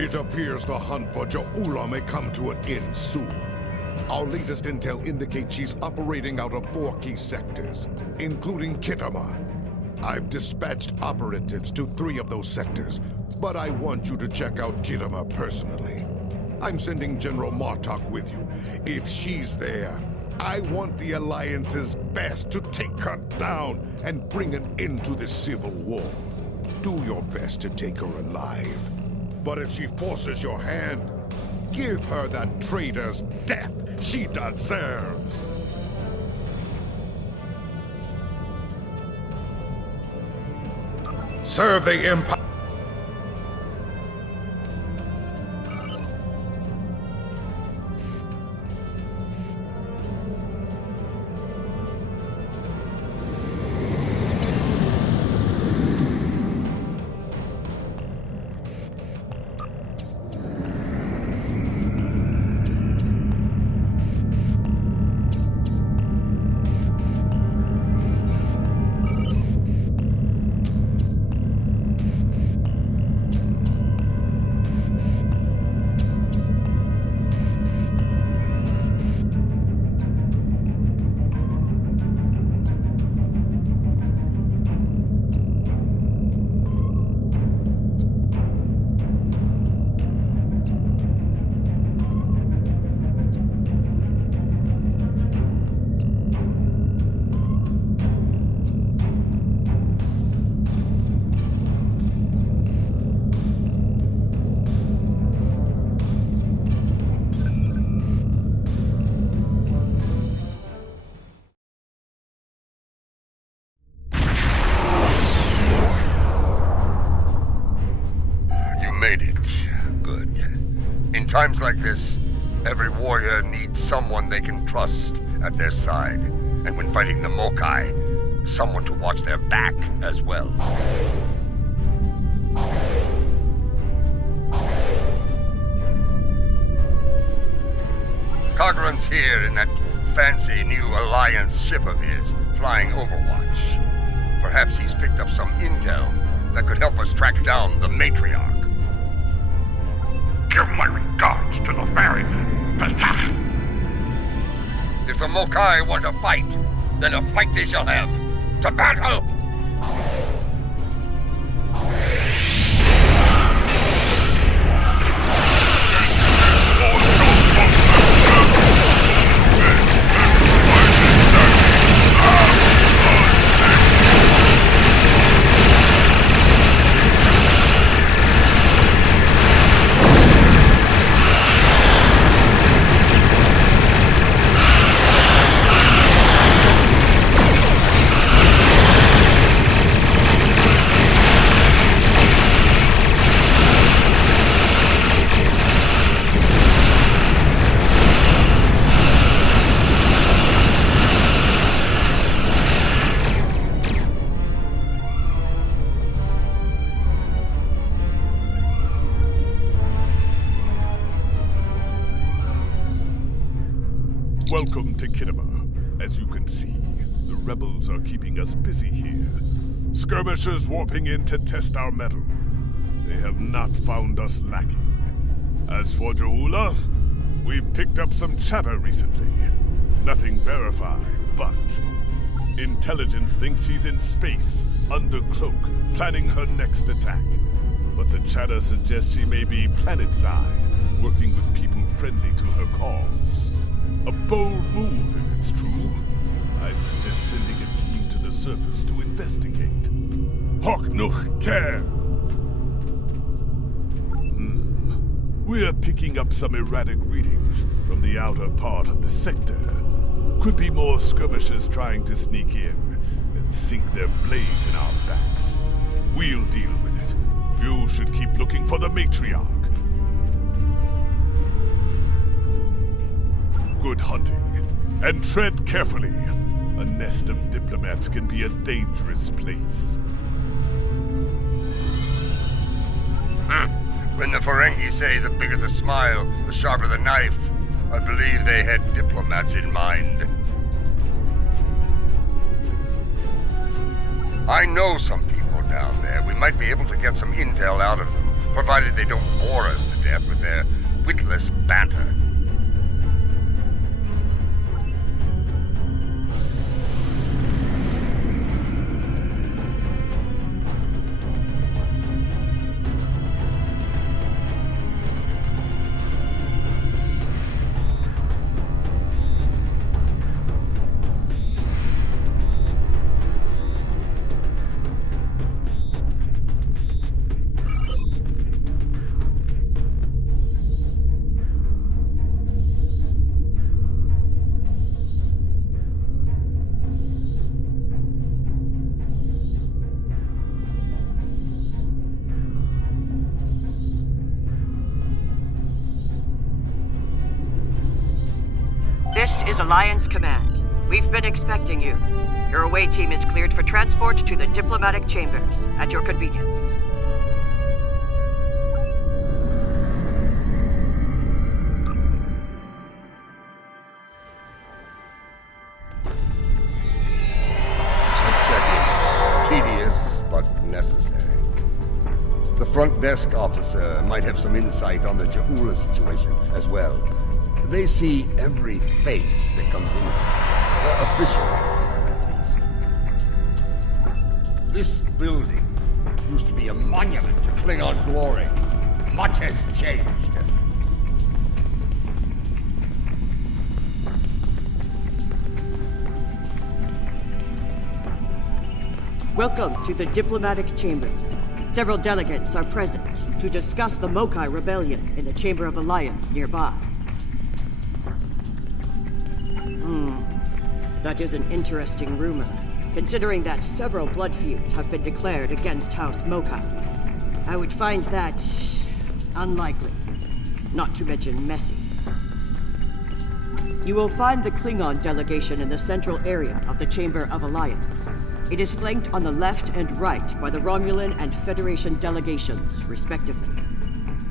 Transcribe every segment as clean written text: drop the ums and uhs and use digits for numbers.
It appears the hunt for Ja'ula may come to an end soon. Our latest intel indicates she's operating out of 4 key sectors, including Khitomer. I've dispatched operatives to 3 of those sectors, but I want you to check out Khitomer personally. I'm sending General Martok with you. If she's there, I want the Alliance's best to take her down and bring an end to this civil war. Do your best to take her alive. But if she forces your hand, give her that traitor's death she deserves. Serve the Empire. Made it. Good. In times like this, every warrior needs someone they can trust at their side. And when fighting the Mokai, someone to watch their back as well. Kagran's here in that fancy new Alliance ship of his, flying Overwatch. Perhaps he's picked up some intel that could help us track down the Matriarch. Give my regards to the ferryman, Petach. If the Mokai want to fight, then a fight they shall have. To battle! Welcome to Khitomer. As you can see, the rebels are keeping us busy here. Skirmishers warping in to test our mettle. They have not found us lacking. As for Ja'ula, we've picked up some chatter recently. Nothing verified, but intelligence thinks she's in space, under cloak, planning her next attack. But the chatter suggests she may be planetside, working with people friendly to her cause. A bold move, if it's true. I suggest sending a team to the surface to investigate. Hoc nuch care! We're picking up some erratic readings from the outer part of the sector. Could be more skirmishers trying to sneak in and sink their blades in our backs. We'll deal with it. You should keep looking for the Matriarch. Good hunting. And tread carefully. A nest of diplomats can be a dangerous place. When the Ferengi say the bigger the smile, the sharper the knife, I believe they had diplomats in mind. I know some people down there. We might be able to get some intel out of them. provided they don't bore us to death with their witless banter. This is Alliance Command. We've been expecting you. Your away team is cleared for transport to the diplomatic chambers, at your convenience. Let's check in. Tedious, but necessary. The front desk officer might have some insight on the Ja'ula situation as well. They see every face that comes in. Officially, at least. This building used to be a monument to Klingon glory. Much has changed. Welcome to the diplomatic chambers. Several delegates are present to discuss the Mokai rebellion in the Chamber of Alliance nearby. That is an interesting rumor, considering that several blood feuds have been declared against House Mokai. I would find that unlikely, not to mention messy. You will find the Klingon delegation in the central area of the Chamber of Alliance. It is flanked on the left and right by the Romulan and Federation delegations, respectively.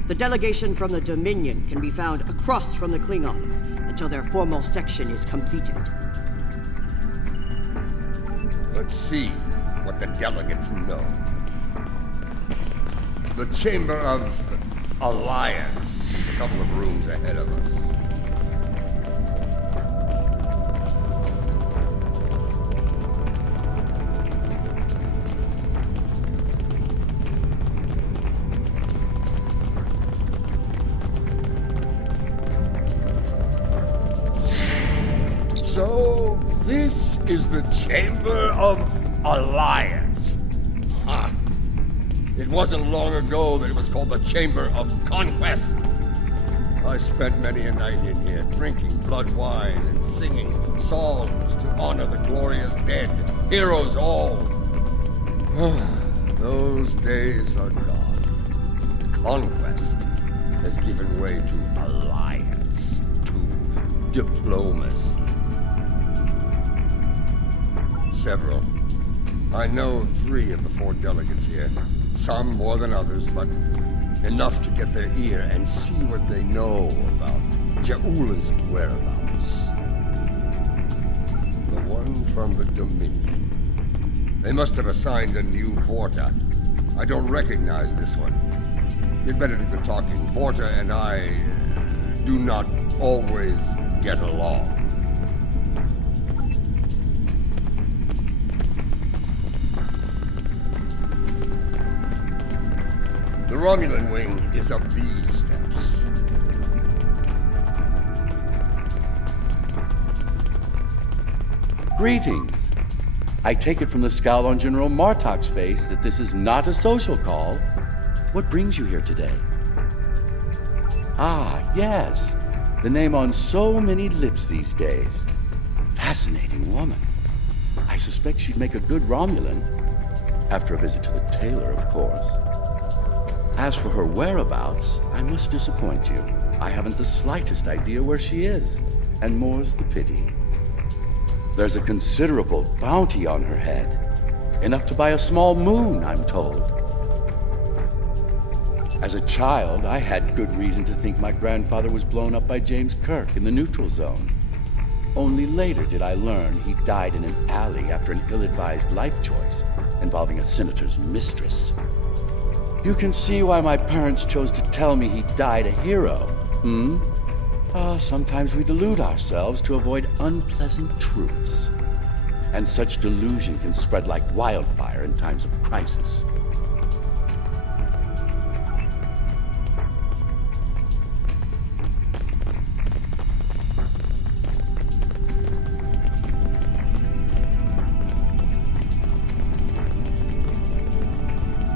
The delegation from the Dominion can be found across from the Klingons until their formal section is completed. Let's see what the delegates know. The Chamber of Alliance, a couple of rooms ahead of us. So, this is the Chamber of Alliance. Huh. It wasn't long ago that it was called the Chamber of Conquest. I spent many a night in here, drinking blood wine and singing songs to honor the glorious dead, heroes all. Those days are gone. Conquest has given way to alliance, to diplomacy. Several. I know 3 of the 4 delegates here. Some more than others, but enough to get their ear and see what they know about Ja'ula's whereabouts. The one from the Dominion. They must have assigned a new Vorta. I don't recognize this one. You'd better do the talking. Vorta and I do not always get along. The Romulan wing is up these steps. Greetings. I take it from the scowl on General Martok's face that this is not a social call. What brings you here today? Ah, yes. The name on so many lips these days. Fascinating woman. I suspect she'd make a good Romulan. After a visit to the tailor, of course. As for her whereabouts, I must disappoint you. I haven't the slightest idea where she is, and more's the pity. There's a considerable bounty on her head. Enough to buy a small moon, I'm told. As a child, I had good reason to think my grandfather was blown up by James Kirk in the neutral zone. Only later did I learn he died in an alley after an ill-advised life choice involving a senator's mistress. You can see why my parents chose to tell me he died a hero, sometimes we delude ourselves to avoid unpleasant truths. And such delusion can spread like wildfire in times of crisis.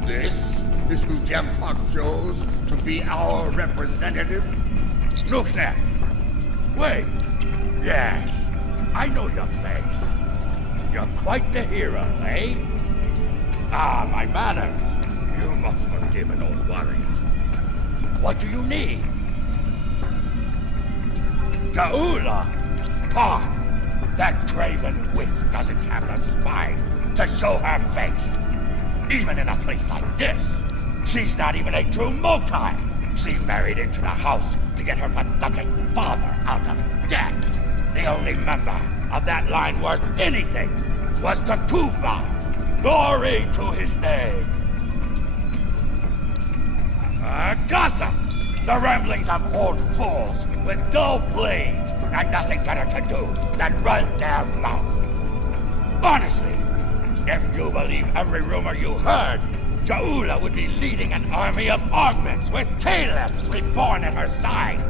This is who Jampak chose to be our representative? Look there. Wait. Yes, I know your face. You're quite the hero, eh? Ah, my manners. You must forgive an old warrior. What do you need? Daula! Pah! That craven witch doesn't have the spine to show her face. Even in a place like this, she's not even a true Mokai. She married into the house to get her pathetic father out of debt. The only member of that line worth anything was Takuvma. Glory to his name. Gossip! The ramblings of old fools with dull blades and nothing better to do than run their mouth. Honestly, if you believe every rumor you heard, Jaula would be leading an army of augments with caliphs reborn at her side.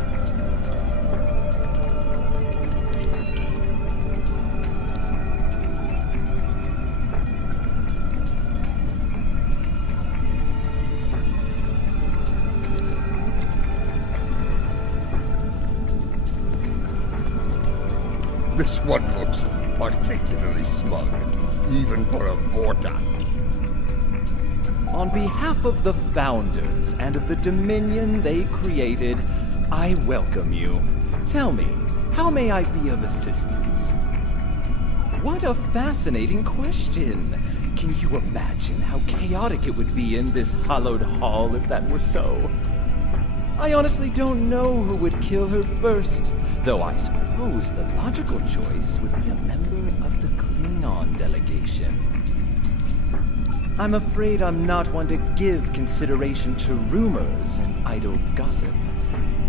This one looks particularly smug, even for a Vorta. On behalf of the Founders and of the Dominion they created, I welcome you. Tell me, how may I be of assistance? What a fascinating question. Can you imagine how chaotic it would be in this hallowed hall if that were so? I honestly don't know who would kill her first, though I suppose the logical choice would be a member of the Klingon delegation. I'm afraid I'm not one to give consideration to rumors and idle gossip.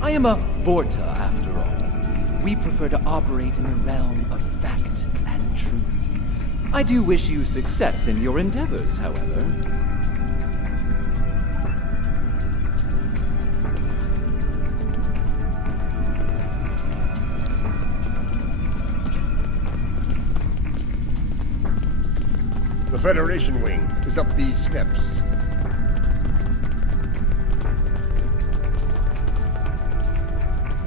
I am a Vorta, after all. We prefer to operate in the realm of fact and truth. I do wish you success in your endeavors, however. The Federation wing is up these steps.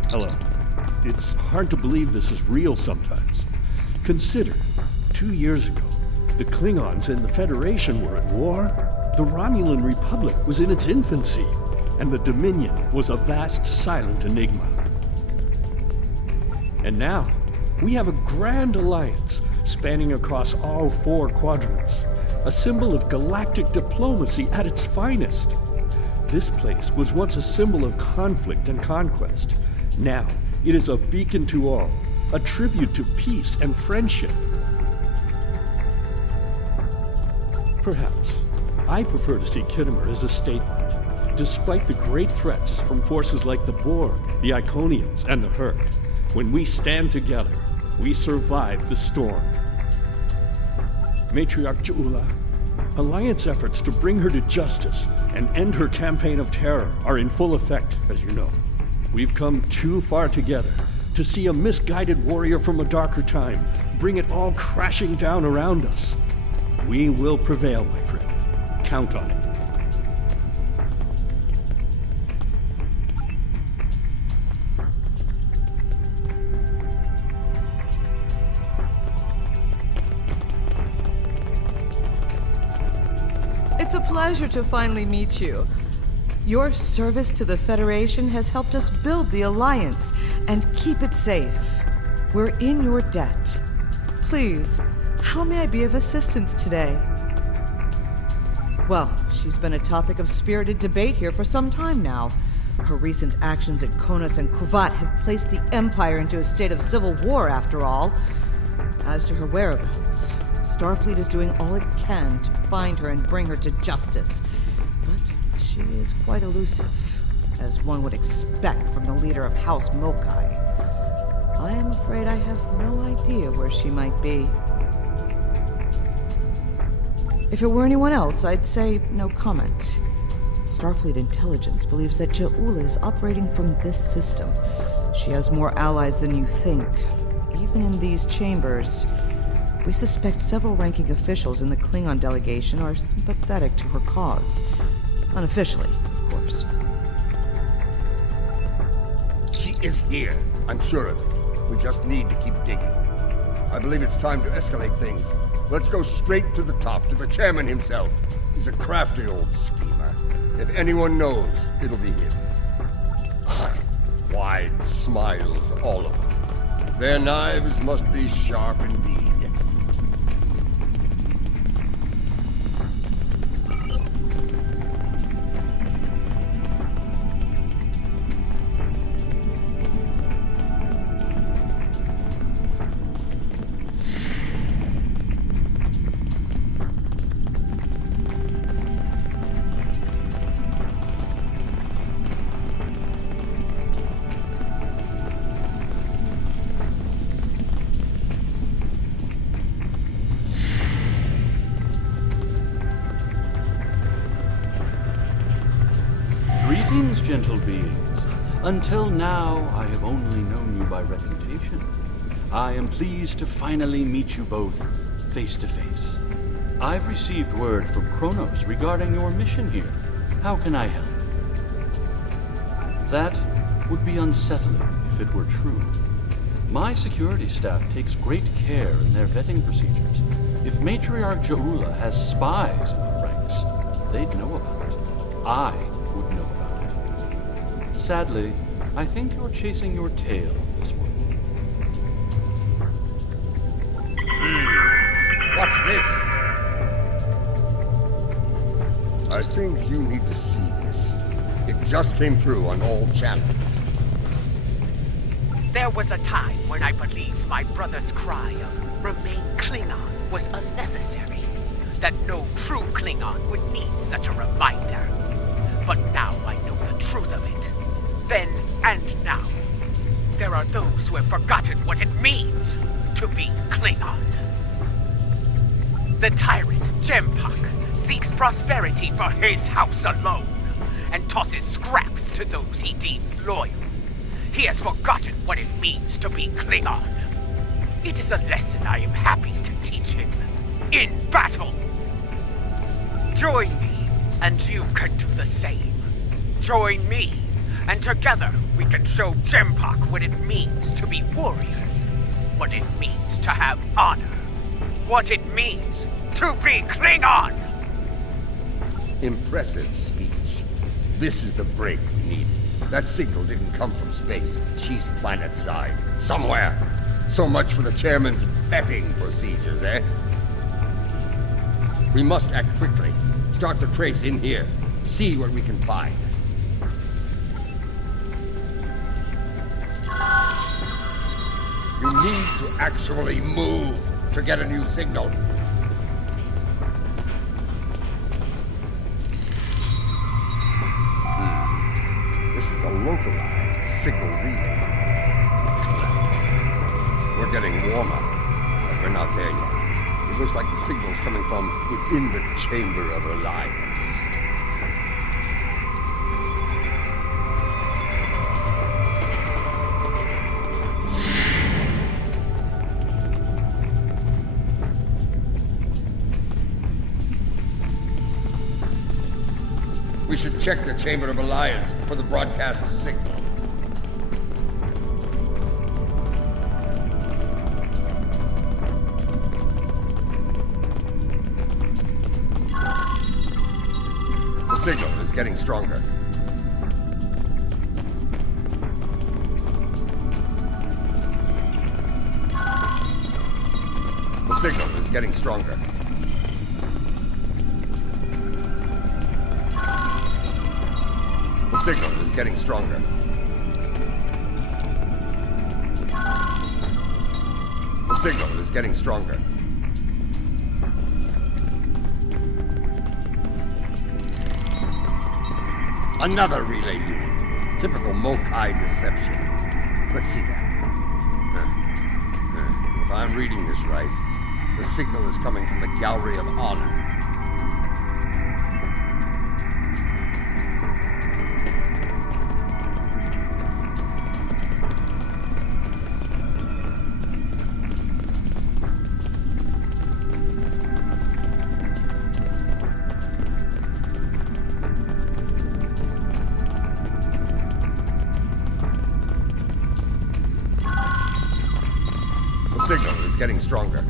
Hello. It's hard to believe this is real sometimes. Consider, 2 years ago, the Klingons and the Federation were at war. The Romulan Republic was in its infancy, and the Dominion was a vast silent enigma. And now, we have a grand alliance spanning across all 4 quadrants, a symbol of galactic diplomacy at its finest. This place was once a symbol of conflict and conquest. Now, it is a beacon to all, a tribute to peace and friendship. Perhaps, I prefer to see Khitomer as a statement. Despite the great threats from forces like the Borg, the Iconians, and the Herd, when we stand together, we survive the storm. Matriarch Jaula, Alliance efforts to bring her to justice and end her campaign of terror are in full effect, as you know. We've come too far together to see a misguided warrior from a darker time bring it all crashing down around us. We will prevail, my friend. Count on it. It's a pleasure to finally meet you. Your service to the Federation has helped us build the Alliance and keep it safe. We're in your debt. Please, how may I be of assistance today? Well, she's been a topic of spirited debate here for some time now. Her recent actions at Konos and Kuvat have placed the Empire into a state of civil war, after all. As to her whereabouts, Starfleet is doing all it can to find her and bring her to justice. But She is quite elusive, as one would expect from the leader of House Mokai. I am afraid I have no idea where she might be. If it were anyone else, I'd say no comment. Starfleet intelligence believes that Ja'ula is operating from this system. She has more allies than you think. Even in these chambers, we suspect several ranking officials in the Klingon delegation are sympathetic to her cause. Unofficially, of course. She is here. I'm sure of it. We just need to keep digging. I believe it's time to escalate things. Let's go straight to the top, to the chairman himself. He's a crafty old schemer. If anyone knows, it'll be him. Wide smiles, all of them. Their knives must be sharp indeed. Greetings, gentle beings. Until now, I have only known you by reputation. I am pleased to finally meet you both face to face. I've received word from Kronos regarding your mission here. How can I help? That would be unsettling if it were true. My security staff takes great care in their vetting procedures. If Matriarch Ja'ula has spies in her ranks, they'd know about it. I would know about it. Sadly, I think you're chasing your tail on this one. What's this? I think you need to see this. It just came through on all channels. There was a time when I believed my brother's cry of "Remain Klingon" was unnecessary. That no true Klingon would need such a reminder. But now I know the truth of it. Then and now. There are those who have forgotten what it means to be Klingon. The tyrant, Jempak, seeks prosperity for his house alone, and tosses scraps to those he deems loyal. He has forgotten what it means to be Klingon. It is a lesson I am happy to teach him. In battle! Join me, and you can do the same. Join me, and together we can show Jempak what it means to be warriors. What it means to have honor. What it means to be Klingon! Impressive speech. This is the break we needed. That signal didn't come from space. She's planet-side. Somewhere. So much for the chairman's vetting procedures, eh? We must act quickly. Start the trace in here. See what we can find. You need to actually move to get a new signal. This is a localized signal relay. We're getting warmer, but we're not there yet. It looks like the signal's coming from within the Chamber of Alliance. We should check the Chamber of Alliance for the broadcast signal. The signal is getting stronger. The signal is getting stronger. The signal is getting stronger. The signal is getting stronger. Another relay unit. Typical Mokai deception. Let's see that. If I'm reading this right, the signal is coming from the Gallery of Honor. The signal is getting stronger.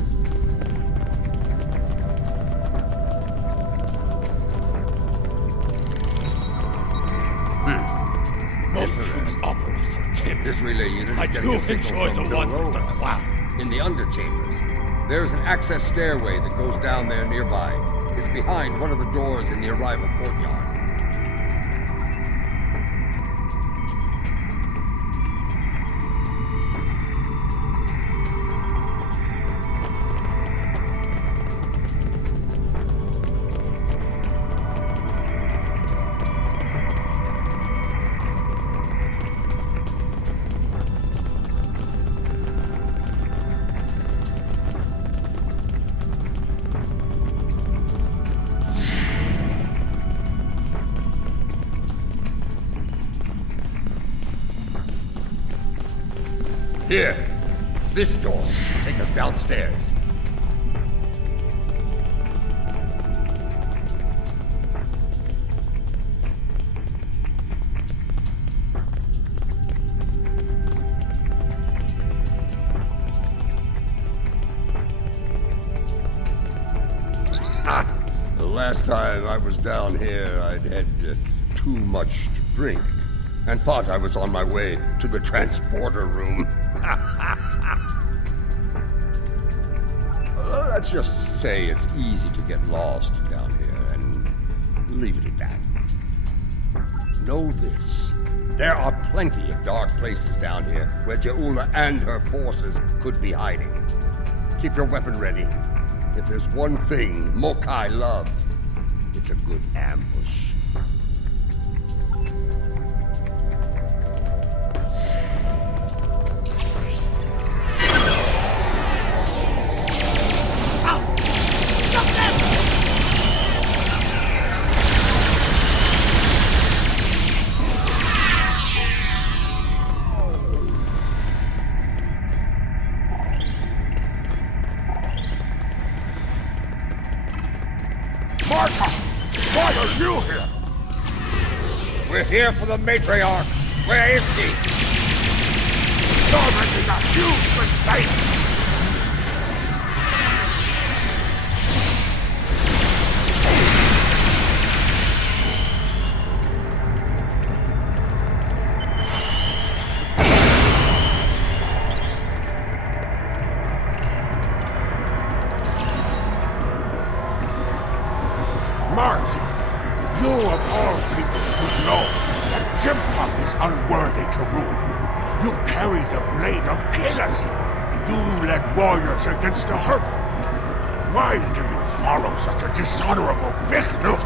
Most human operas are timid. This relay unit is I getting do a signal enjoy from the one with the below us, cloud. in the underchambers. There's an access stairway that goes down there nearby. It's behind one of the doors in the arrival courtyard. Here, this door will take us downstairs. The last time I was down here, I'd had too much to drink and thought I was on my way to the transporter room. Let's just say it's easy to get lost down here and leave it at that. Know this. There are plenty of dark places down here where Je'ula and her forces could be hiding. Keep your weapon ready. If there's one thing Mokai love, it's a good ambush. Martha! Why are you here? We're here for the matriarch. Where is she? You're making a huge mistake! Martin, you of all people should know that Jimpuck is unworthy to rule. You carry the blade of killers. You led warriors against the hurt. Why do you follow such a dishonorable Bichnuch?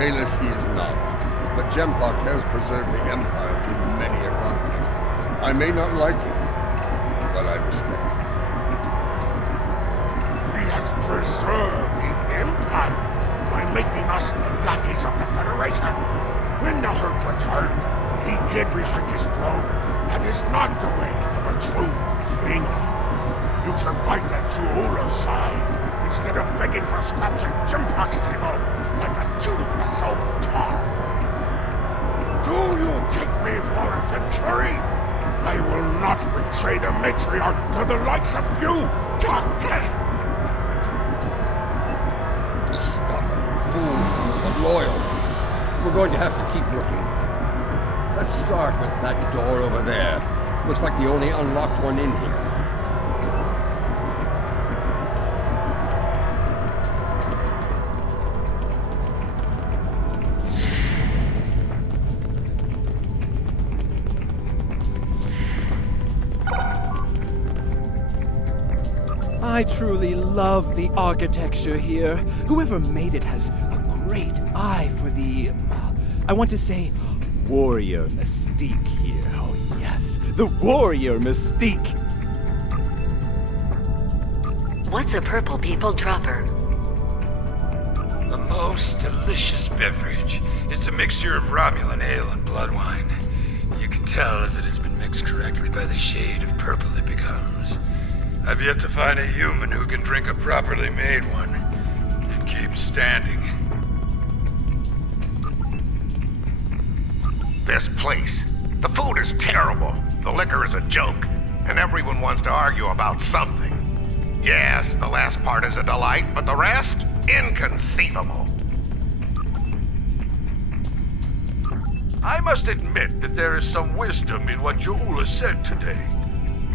Kalis he is not, but Jempak has preserved the Empire through many a conflict. I may not like him, but I respect him. He has preserved the Empire by making us the lackeys of the Federation. When the herd returned, he hid behind his throne. That is not the way of a true Klingon. You should fight at Je'ula's side instead of begging for scraps at Jimpak's table like a toothless old tar. Do you take me for a Venturi? I will not betray the matriarch to the likes of you, Doctor! Stubborn fool, but loyal. We're going to have to keep looking. Let's start with that door over there. Looks like the only unlocked one in here. I truly love the architecture here. Whoever made it has a great eye for the... I want to say warrior mystique here. Oh yes, the warrior mystique! What's a purple people dropper? A most delicious beverage. It's a mixture of Romulan ale and blood wine. You can tell if it has been mixed correctly by the shade of purple it becomes. I've yet to find a human who can drink a properly made one and keep standing. This place. The food is terrible. The liquor is a joke. And everyone wants to argue about something. Yes, the last part is a delight, but the rest? Inconceivable. I must admit that there is some wisdom in what Jo'ula said today.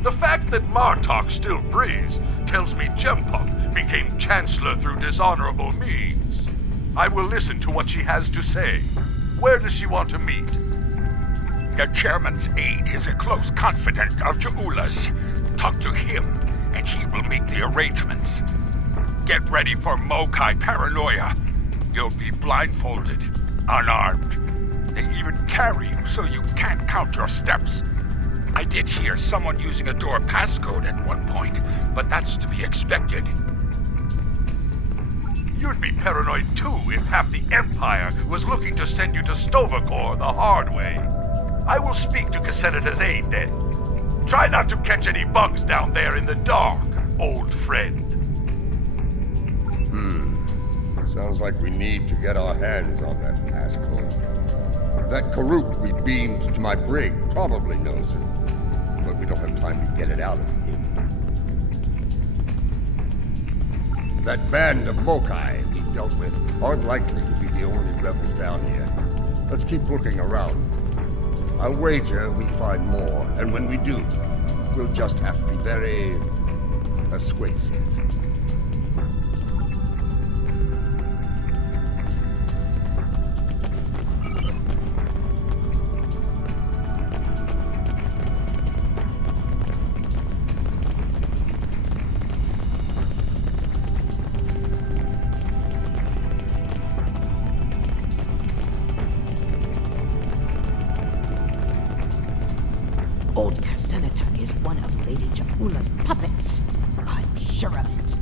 The fact that Martok still breathes tells me Jempok became Chancellor through dishonorable means. I will listen to what she has to say. Where does she want to meet? The chairman's aide is a close confidant of Jo'ula's. Talk to him, and he will make the arrangements. Get ready for Mokai paranoia. You'll be blindfolded, unarmed. They even carry you so you can't count your steps. I did hear someone using a door passcode at one point, but that's to be expected. You'd be paranoid too if half the Empire was looking to send you to Stovacor the hard way. I will speak to Casenata's aide then. Try not to catch any bugs down there in the dark, old friend. Sounds like we need to get our hands on that passcode. That Karuk we beamed to my brig probably knows it, but we don't have time to get it out of him. That band of Mokai we dealt with aren't likely to be the only rebels down here. Let's keep looking around. I'll wager we find more, and when we do, we'll just have to be very persuasive. Old Casenata is one of Lady Jo'ula's puppets. I'm sure of it.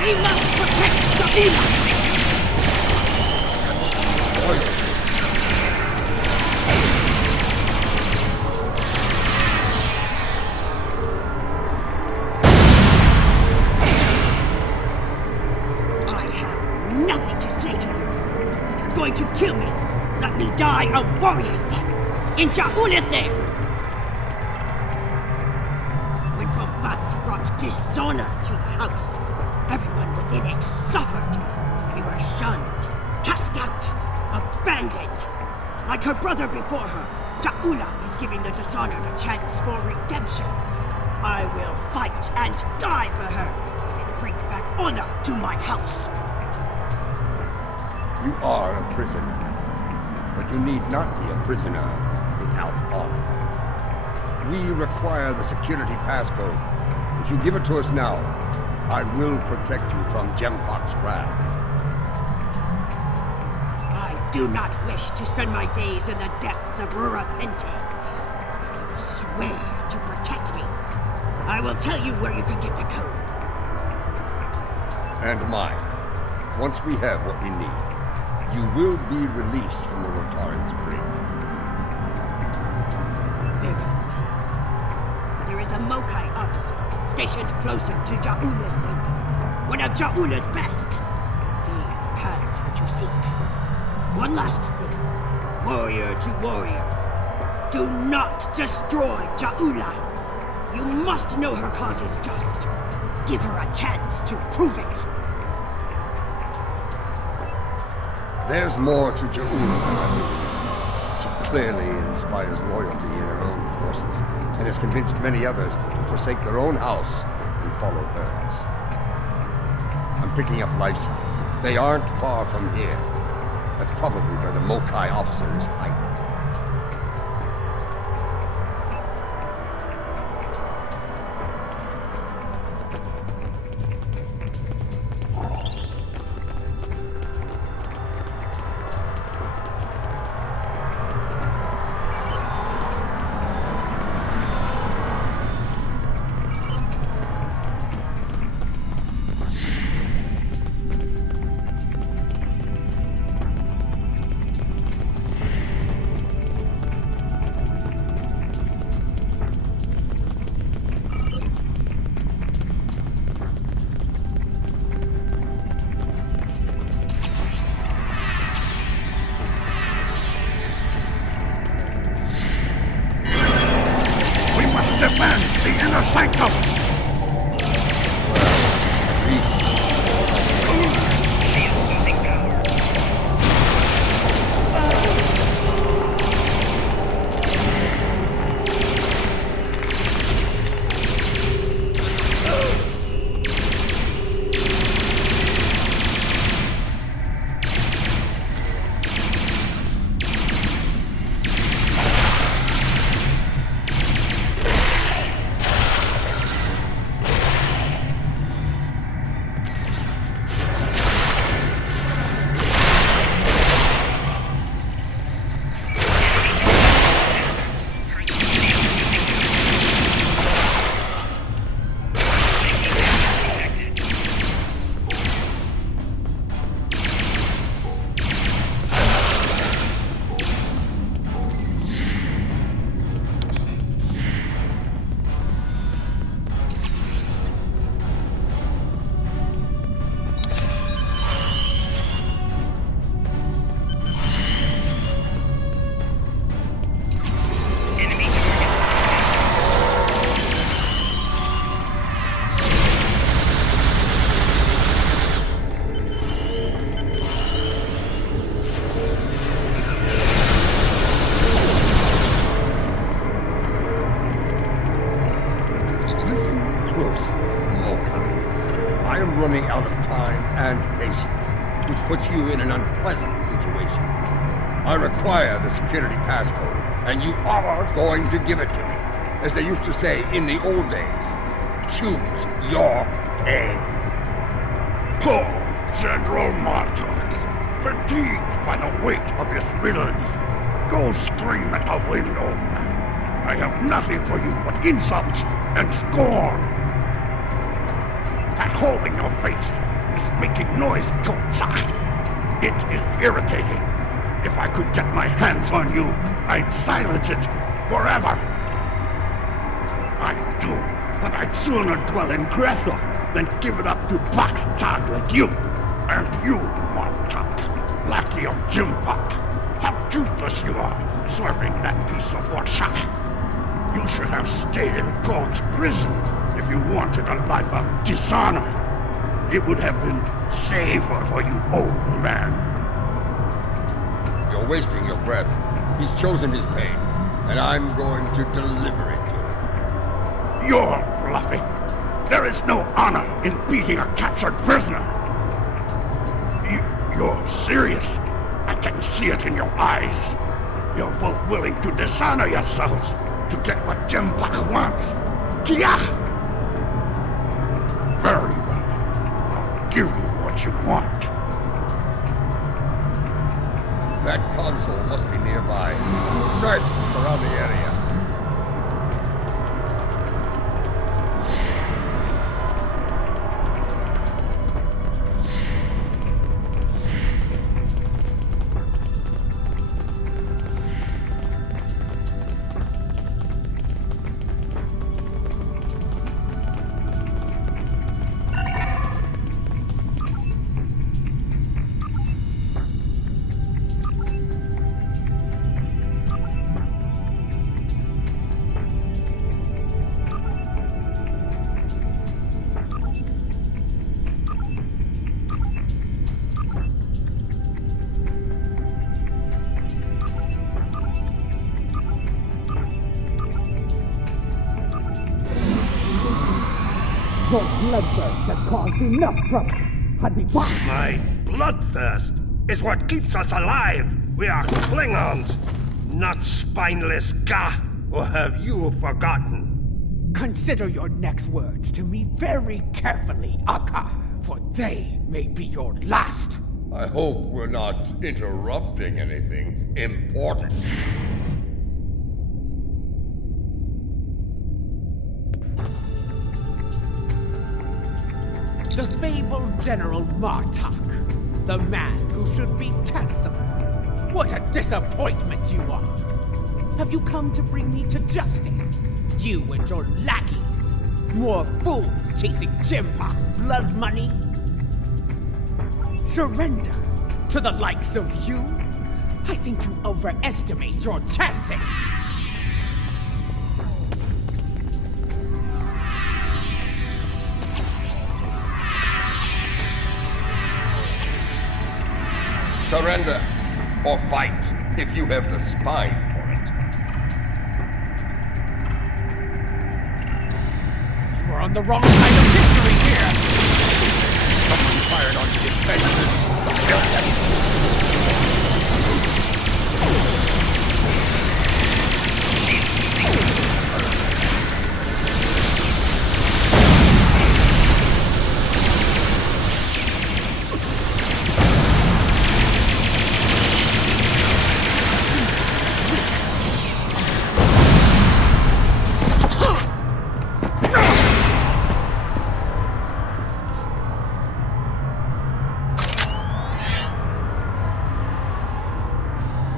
We must protect Jo'ula! I have die a warrior's death in Ja'ula's name! When Babat brought dishonor to the house, everyone within it suffered. We were shunned, cast out, abandoned. Like her brother before her, Ja'ula is giving the dishonored a chance for redemption. I will fight and die for her if it brings back honor to my house. You are a prisoner now, but you need not be a prisoner without honor. We require the security passcode. If you give it to us now, I will protect you from Jempok's wrath. I do not wish to spend my days in the depths of Rurapente. If you swear to protect me, I will tell you where you can get the code. And mine. Once we have what we need, you will be released from the Rotaran's brig. Very well. There is a Mokai officer stationed closer to Ja'ula's sanctum. One of Ja'ula's best. He has what you seek. One last thing. Warrior to warrior. Do not destroy Ja'ula. You must know her cause is just. Give her a chance to prove it. There's more to Ja'ula than I believe. She clearly inspires loyalty in her own forces, and has convinced many others to forsake their own house and follow hers. I'm picking up life signs. They aren't far from here. That's probably where the Mokai officer is hiding. Defend the inner sanctum! running out of time and patience, which puts you in an unpleasant situation. I require the security passcode, and you are going to give it to me. As they used to say in the old days, choose your pain. Poor General Martok, fatigued by the weight of this villainy, go scream at the window. I have nothing for you but insults and scorn. That hole in your face is making noise, Totsa. It is irritating. If I could get my hands on you, I'd silence it forever. I do, but I'd sooner dwell in Grethel than give it up to Baktag like you. And you, Martok, lackey of Jimpok. How toothless you are, serving that piece of workshop. You should have stayed in God's prison if you wanted a life of dishonor. It would have been safer for you, old man. You're wasting your breath. He's chosen his pain, and I'm going to deliver it to him. You're bluffing. There is no honor in beating a captured prisoner. You're serious. I can see it in your eyes. You're both willing to dishonor yourselves to get what Jimpak wants. Kia! Very well. I'll give you what you want. That console must be nearby. Search the surrounding area. Your bloodthirst has caused enough trouble. My bloodthirst is what keeps us alive. We are Klingons, not spineless Ga. Or have you forgotten? Consider your next words to me very carefully, Akar, for they may be your last. I hope we're not interrupting anything important. The fabled General Martok, the man who should be Chancellor. What a disappointment you are! Have you come to bring me to justice? You and your lackeys? More fools chasing Jimpok's blood money? Surrender to the likes of you? I think you overestimate your chances! Surrender, or fight, if you have the spine for it. You are on the wrong side of history here! Someone fired on the defenses.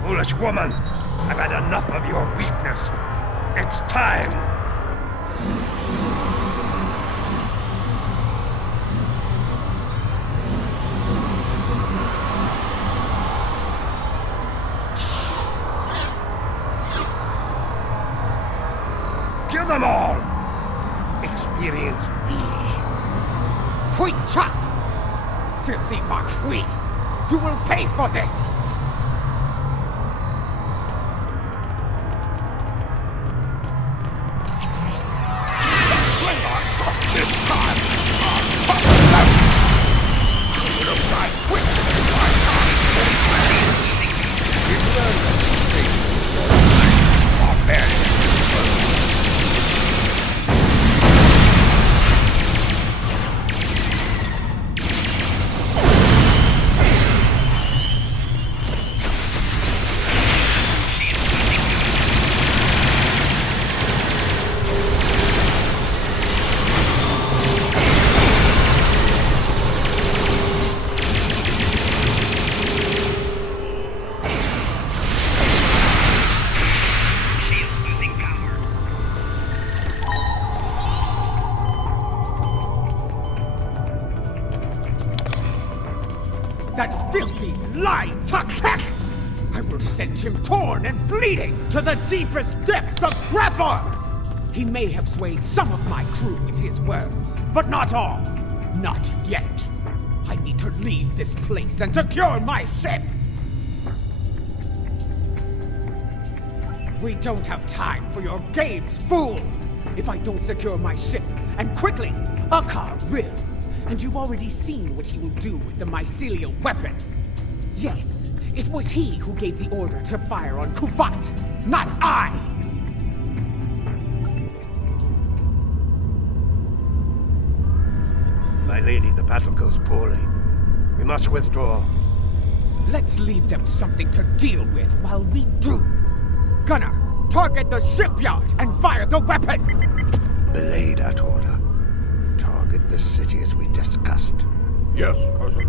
Foolish woman, I've had enough of your weakness. It's time. Kill them all! Experience B. Hui Chop! Filthy Mark Hui! You will pay for this! That filthy lie, Tuck! I will send him torn and bleeding to the deepest depths of Grethor! He may have swayed some of my crew with his words, but not all. Not yet. I need to leave this place and secure my ship! We don't have time for your games, fool! If I don't secure my ship, and quickly, Akar will. And you've already seen what he will do with the mycelial weapon. Yes, it was he who gave the order to fire on Kuvat, not I! My lady, the battle goes poorly. We must withdraw. Let's leave them something to deal with while we do. Gunner, target the shipyard and fire the weapon! Belay that order. Target the city as we discussed. Yes, cousin.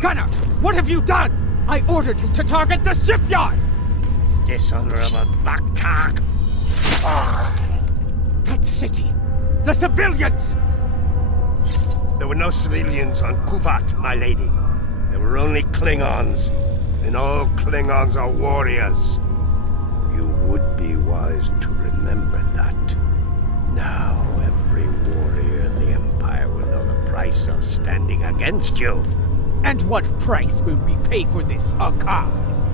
Gunner, what have you done? I ordered you to target the shipyard! Dishonorable Baktak! That city! The civilians! There were no civilians on Kuvat, my lady. There were only Klingons. And all Klingons are warriors. You would be wise to remember that. Now every warrior in the Empire will know the price of standing against you. And what price will we pay for this, Akar?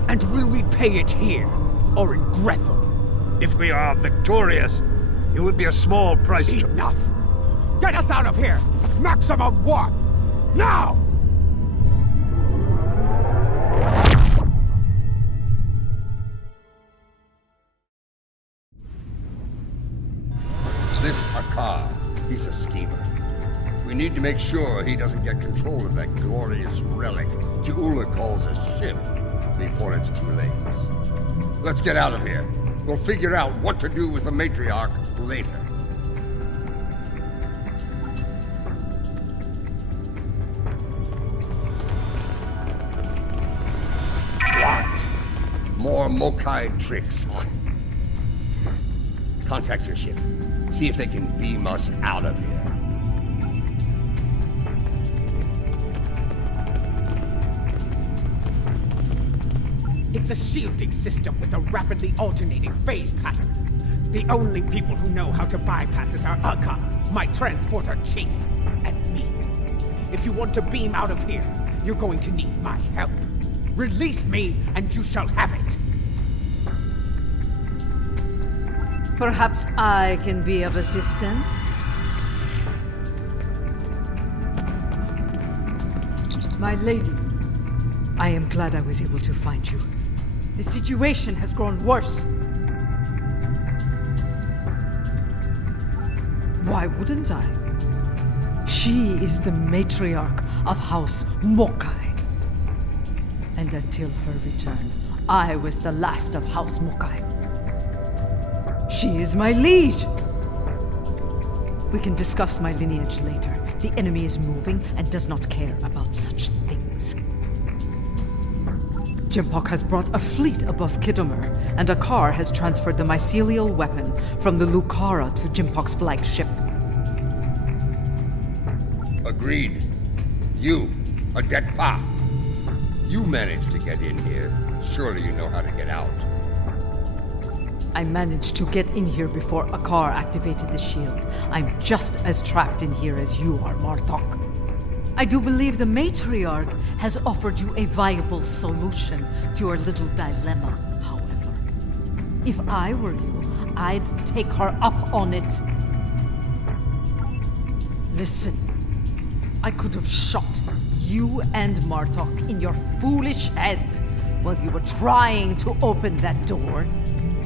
And will we pay it here, or in Grethel? If we are victorious, it would be a small price to... Enough! Get us out of here! Maximum warp! Now! This Akar, he's a schemer. We need to make sure he doesn't get control of that glorious relic Ja'ula calls a ship before it's too late. Let's get out of here. We'll figure out what to do with the matriarch later. What? More Mokai tricks. Contact your ship. See if they can beam us out of here. It's a shielding system with a rapidly alternating phase pattern. The only people who know how to bypass it are Akar, my transporter chief, and me. If you want to beam out of here, you're going to need my help. Release me, and you shall have it. Perhaps I can be of assistance? My lady, I am glad I was able to find you. The situation has grown worse. Why wouldn't I? She is the matriarch of House Mokai. And until her return, I was the last of House Mokai. She is my liege! We can discuss my lineage later. The enemy is moving and does not care about such things. Jimpok has brought a fleet above Khitomer, and Akar has transferred the mycelial weapon from the Lucara to Jimpok's flagship. Agreed. You, a dead pa. You managed to get in here. Surely you know how to get out. I managed to get in here before Akar activated the shield. I'm just as trapped in here as you are, Martok. I do believe the matriarch has offered you a viable solution to your little dilemma, however. If I were you, I'd take her up on it. Listen, I could have shot you and Martok in your foolish heads while you were trying to open that door.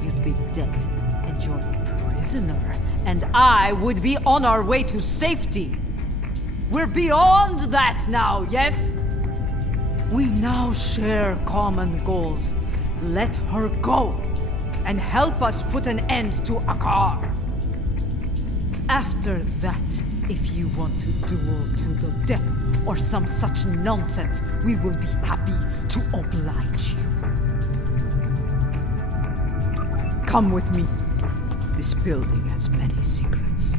You'd be dead, and you're a prisoner, and I would be on our way to safety. We're beyond that now, yes? We now share common goals. Let her go, and help us put an end to Akar. After that, if you want to duel to the death or some such nonsense, we will be happy to oblige you. Come with me. This building has many secrets.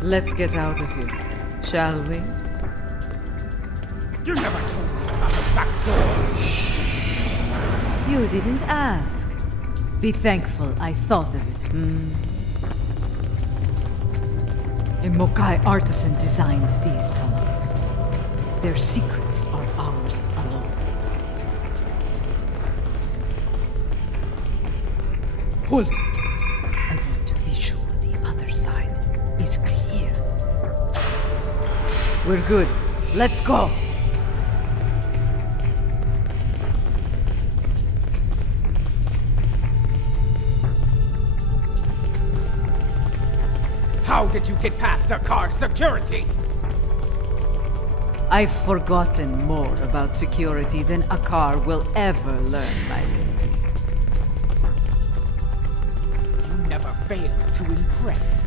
Let's get out of here, shall we? You never told me about a back door. You didn't ask. Be thankful I thought of it, A Mokai artisan designed these tunnels. Their secrets are ours alone. Hold! I want to be sure the other side is clear. We're good. Let's go! How did you get past our car security? I've forgotten more about security than a car will ever learn, my lady. You never fail to impress.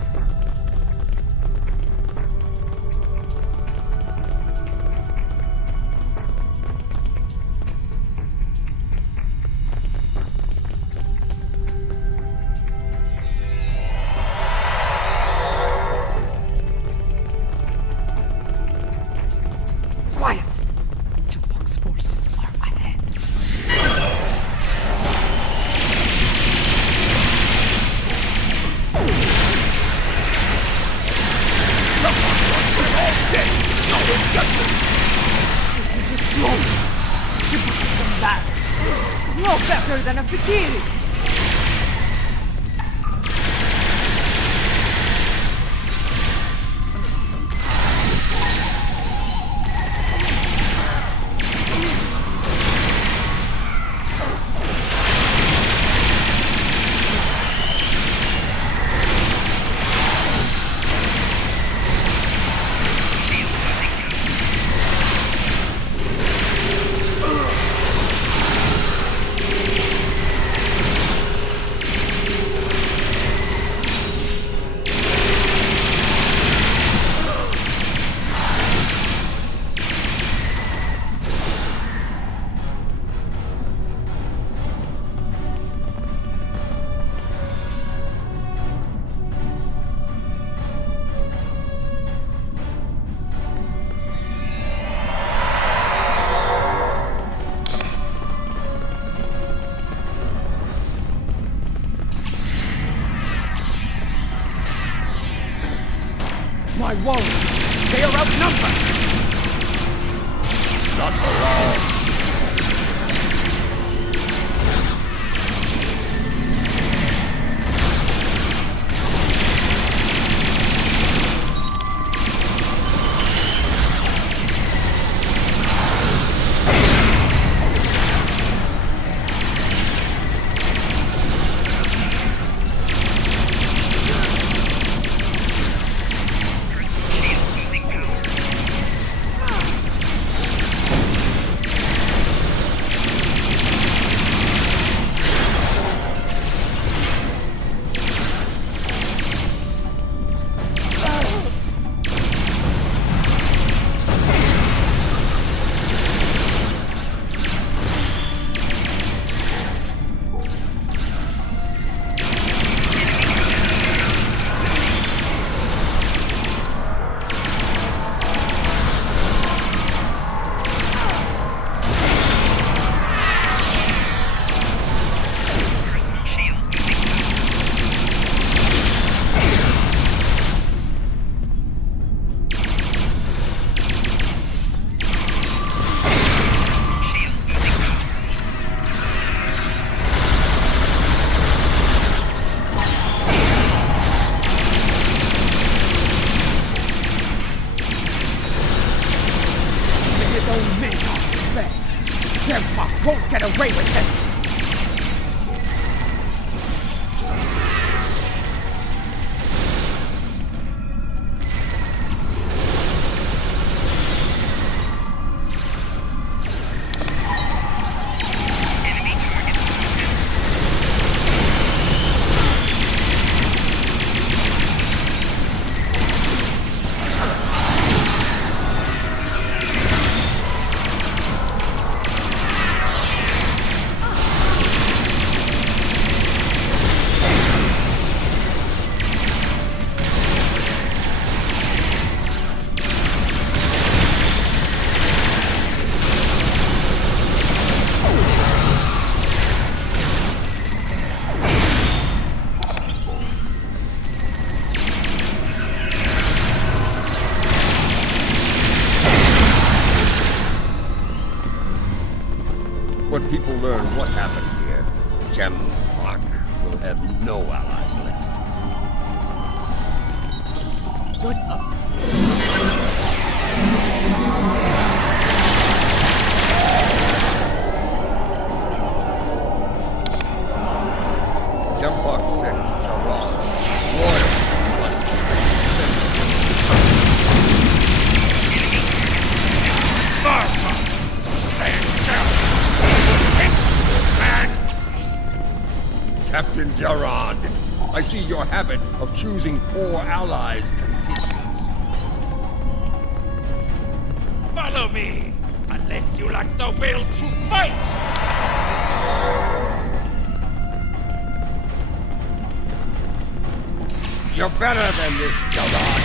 Quiet! Jukebox forces are ahead. This is a slow. Jukebox from that is no better than a Fikiri. My warriors, they are outnumbered! Not for long. happen here, Jempok will have no allies left. What Jempok sent Jaron, loyal. Captain Jaron, I see your habit of choosing poor allies continues. Follow me, unless you lack the will to fight! You're better than this, Jaron.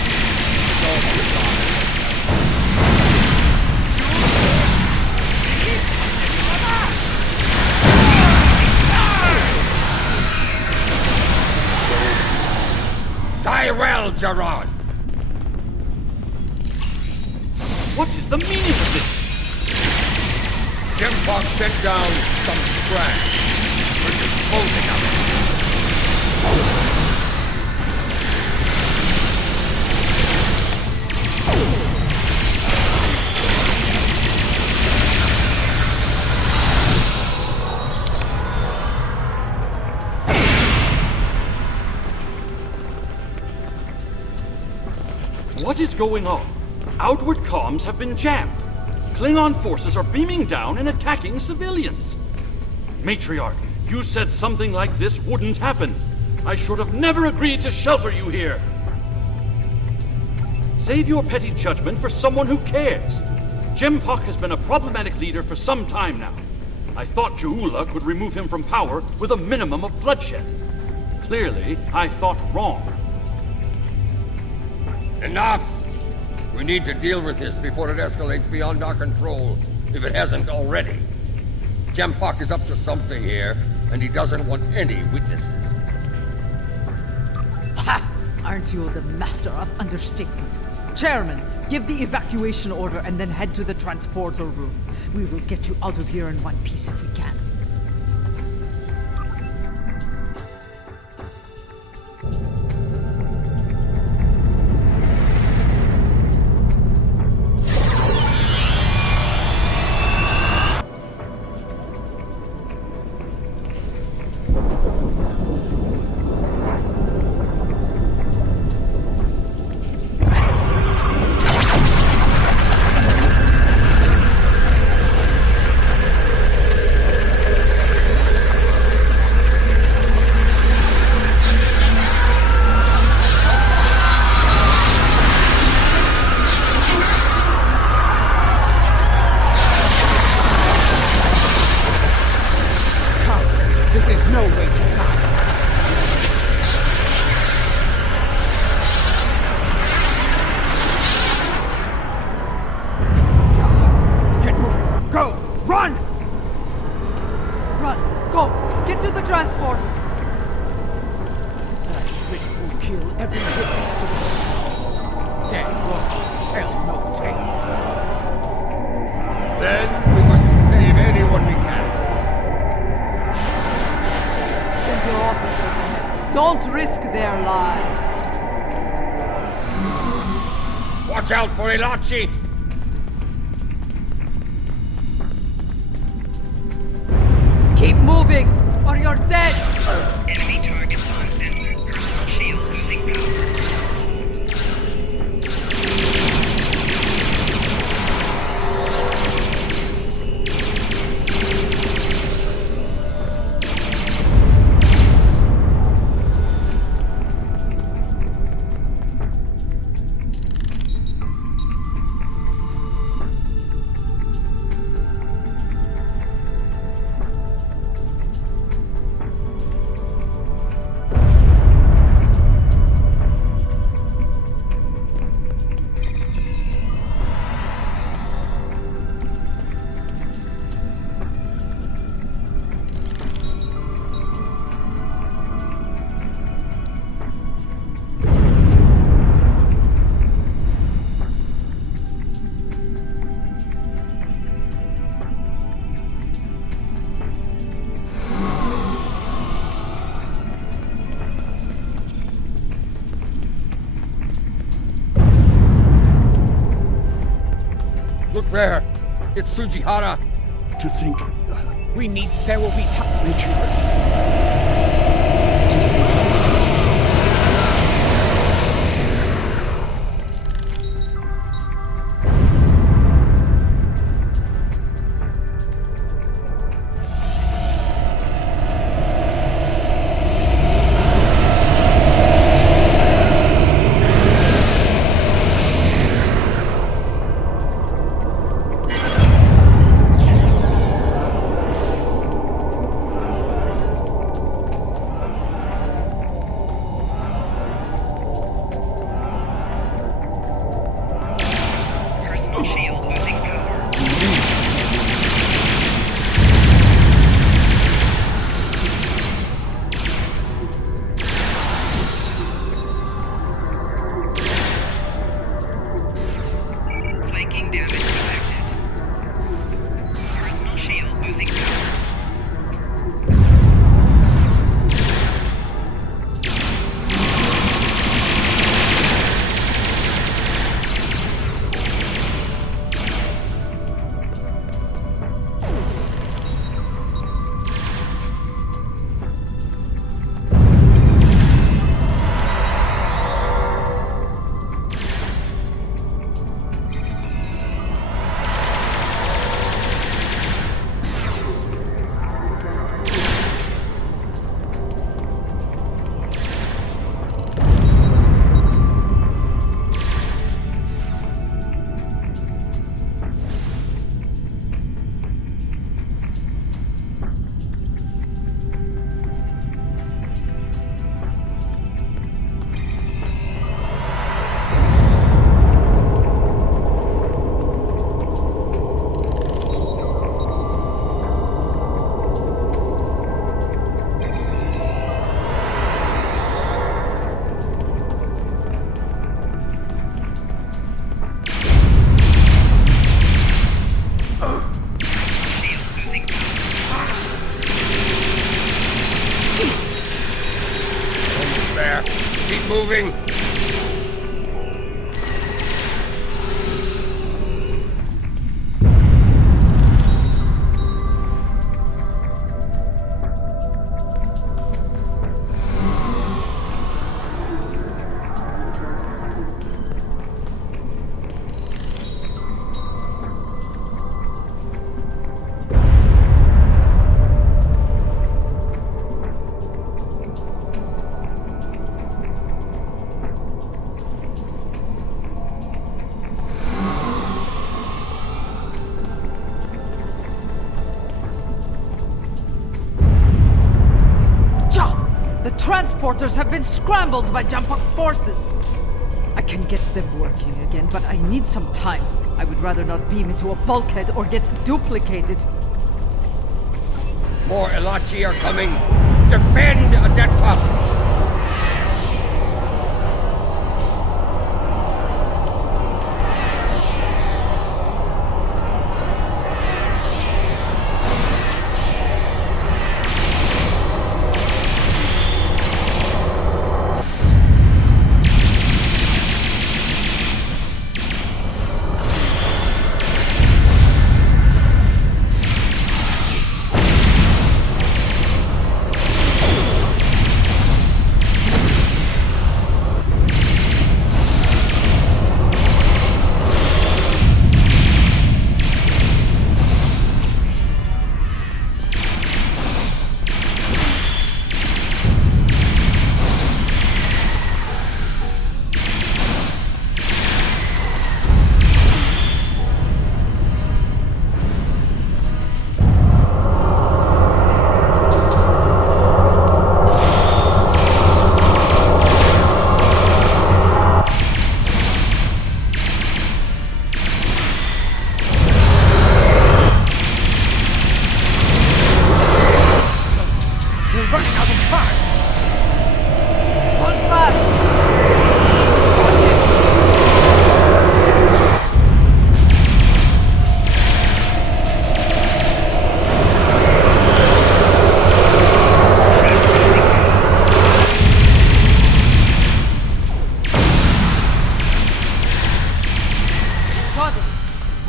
Die well, Jaron! What is the meaning of this? Jempok sent down some trash. We're disposing of it. What is going on? Outward comms have been jammed. Klingon forces are beaming down and attacking civilians. Matriarch, you said something like this wouldn't happen. I should have never agreed to shelter you here. Save your petty judgment for someone who cares. Jempok has been a problematic leader for some time now. I thought Ja'ula could remove him from power with a minimum of bloodshed. Clearly, I thought wrong. Enough! We need to deal with this before it escalates beyond our control, if it hasn't already. Jempok is up to something here, and he doesn't want any witnesses. Ha! Aren't you the master of understatement? Chairman, give the evacuation order and then head to the transporter room. We will get you out of here in one piece if we can. Don't risk their lives. Watch out for Ilachi! Keep moving, or you're dead! Enemy targets on sensor. Personal shield losing power. there. It's Sujihara. To think... There will be time. Matriarch. Personal shield losing power. Flanking damage detected. Personal shield losing power. Almost there. Keep moving. The transporters have been scrambled by Jampok's forces. I can get them working again, but I need some time. I would rather not beam into a bulkhead or get duplicated. More Elachi are coming. Defend a dead pup.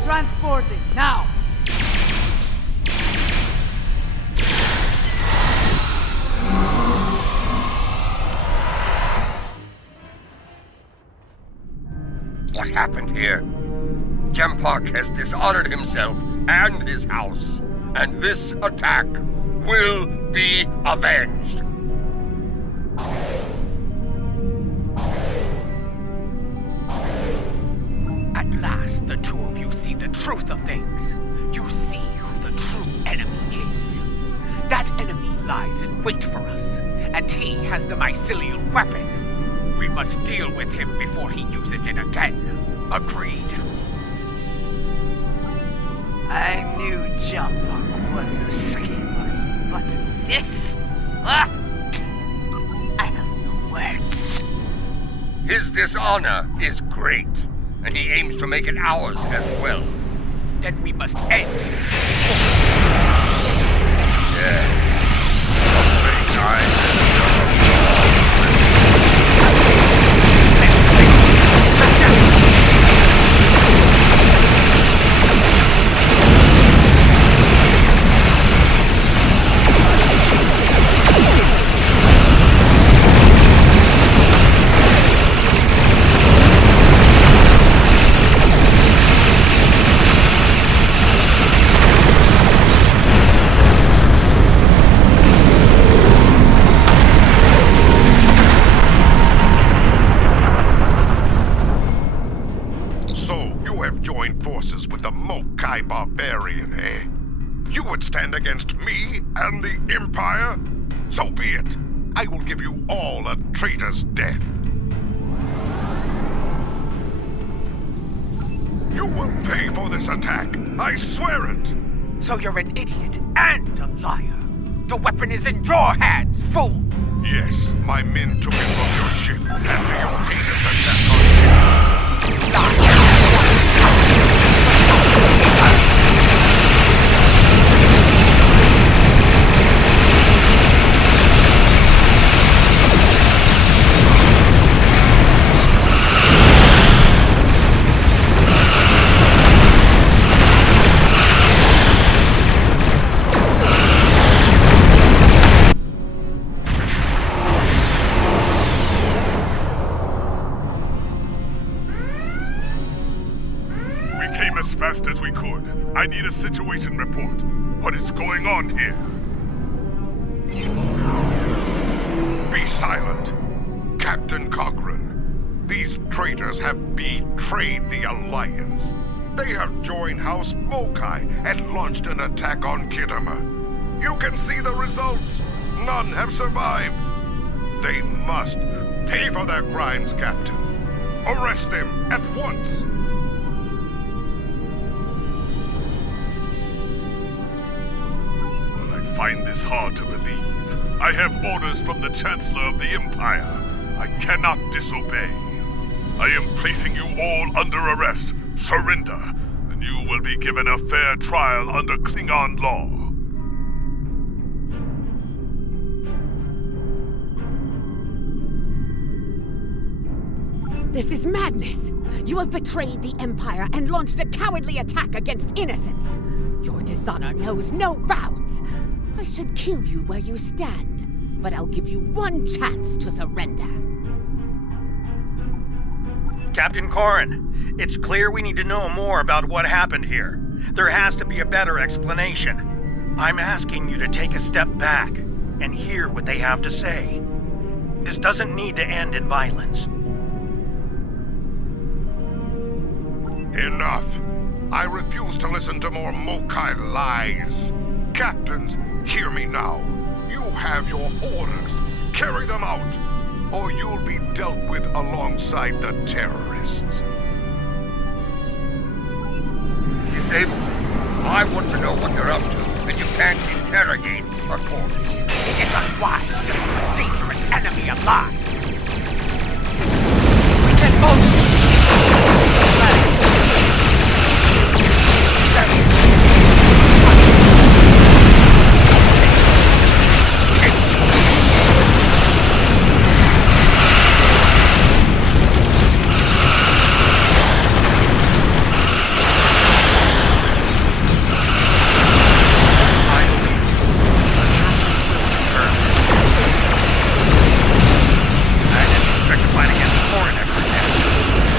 Transport what happened here. Jempak has dishonored himself and his house, and this attack will be avenged. At last, the two of you see the truth of things. You see who the true enemy is. That enemy lies in wait for us, and he has the mycelial weapon. We must deal with him before he uses it again. Agreed? I knew Jempak was a schemer, but this? I have no words. His dishonor is great, and he aims to make it ours as well. Then we must end him. Yes. Barbarian, eh? You would stand against me and the Empire? So be it. I will give you all a traitor's death. You will pay for this attack. I swear it. So you're an idiot and a liar. The weapon is in your hands, fool. Yes, my men took it from your ship after your heinous attack on Khitomer. Liar! As fast as we could. I need a situation report. What is going on here? Be silent. Captain Cochrane. These traitors have betrayed the Alliance. They have joined House Mokai and launched an attack on Khitomer. You can see the results. None have survived. They must pay for their crimes, Captain. Arrest them at once. I find this hard to believe. I have orders from the Chancellor of the Empire. I cannot disobey. I am placing you all under arrest. Surrender, and you will be given a fair trial under Klingon law. This is madness! You have betrayed the Empire and launched a cowardly attack against innocents! Your dishonor knows no bounds! I should kill you where you stand, but I'll give you one chance to surrender. Captain Corrin, it's clear we need to know more about what happened here. There has to be a better explanation. I'm asking you to take a step back and hear what they have to say. This doesn't need to end in violence. Enough. I refuse to listen to more Mokai lies. Captains, hear me now. You have your orders. Carry them out, or you'll be dealt with alongside the terrorists. Disable. I want to know what you're up to, and you can't interrogate a corpse. It's unwise to keep a dangerous enemy alive. We can both... I didn't expect to fight against foreign experts.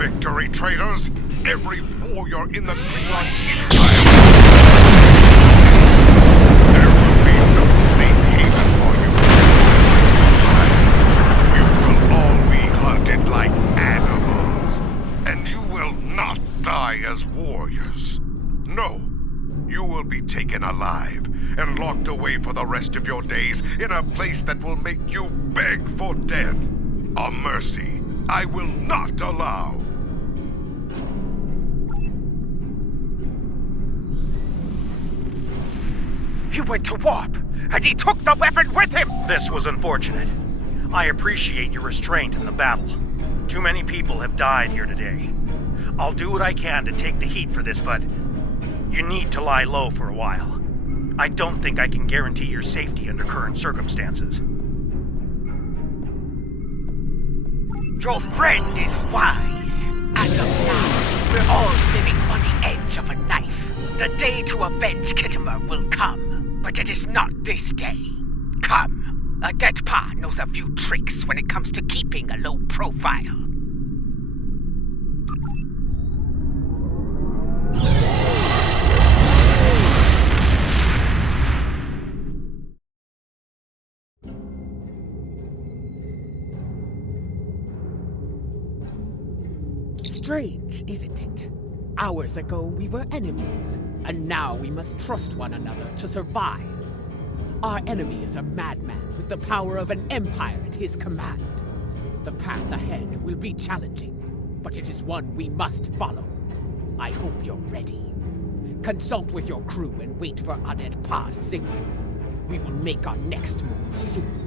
victory, traitors! Every warrior in the Klingon there will be no safe haven for you. You will all be hunted like animals, and you will not die as warriors. No, you will be taken alive and locked away for the rest of your days in a place that will make you beg for death. A mercy I will not allow. He went to warp, and he took the weapon with him! This was unfortunate. I appreciate your restraint in the battle. Too many people have died here today. I'll do what I can to take the heat for this, but you need to lie low for a while. I don't think I can guarantee your safety under current circumstances. Your friend is wise. As of now, we're all living on the edge of a knife. The day to avenge Khitomer will come, but it is not this day. Come. A dead pa knows a few tricks when it comes to keeping a low profile. Strange, isn't it? Hours ago we were enemies, and now we must trust one another to survive. Our enemy is a madman with the power of an empire at his command. The path ahead will be challenging, but it is one we must follow. I hope you're ready. Consult with your crew and wait for Adet Pa's signal. We will make our next move soon.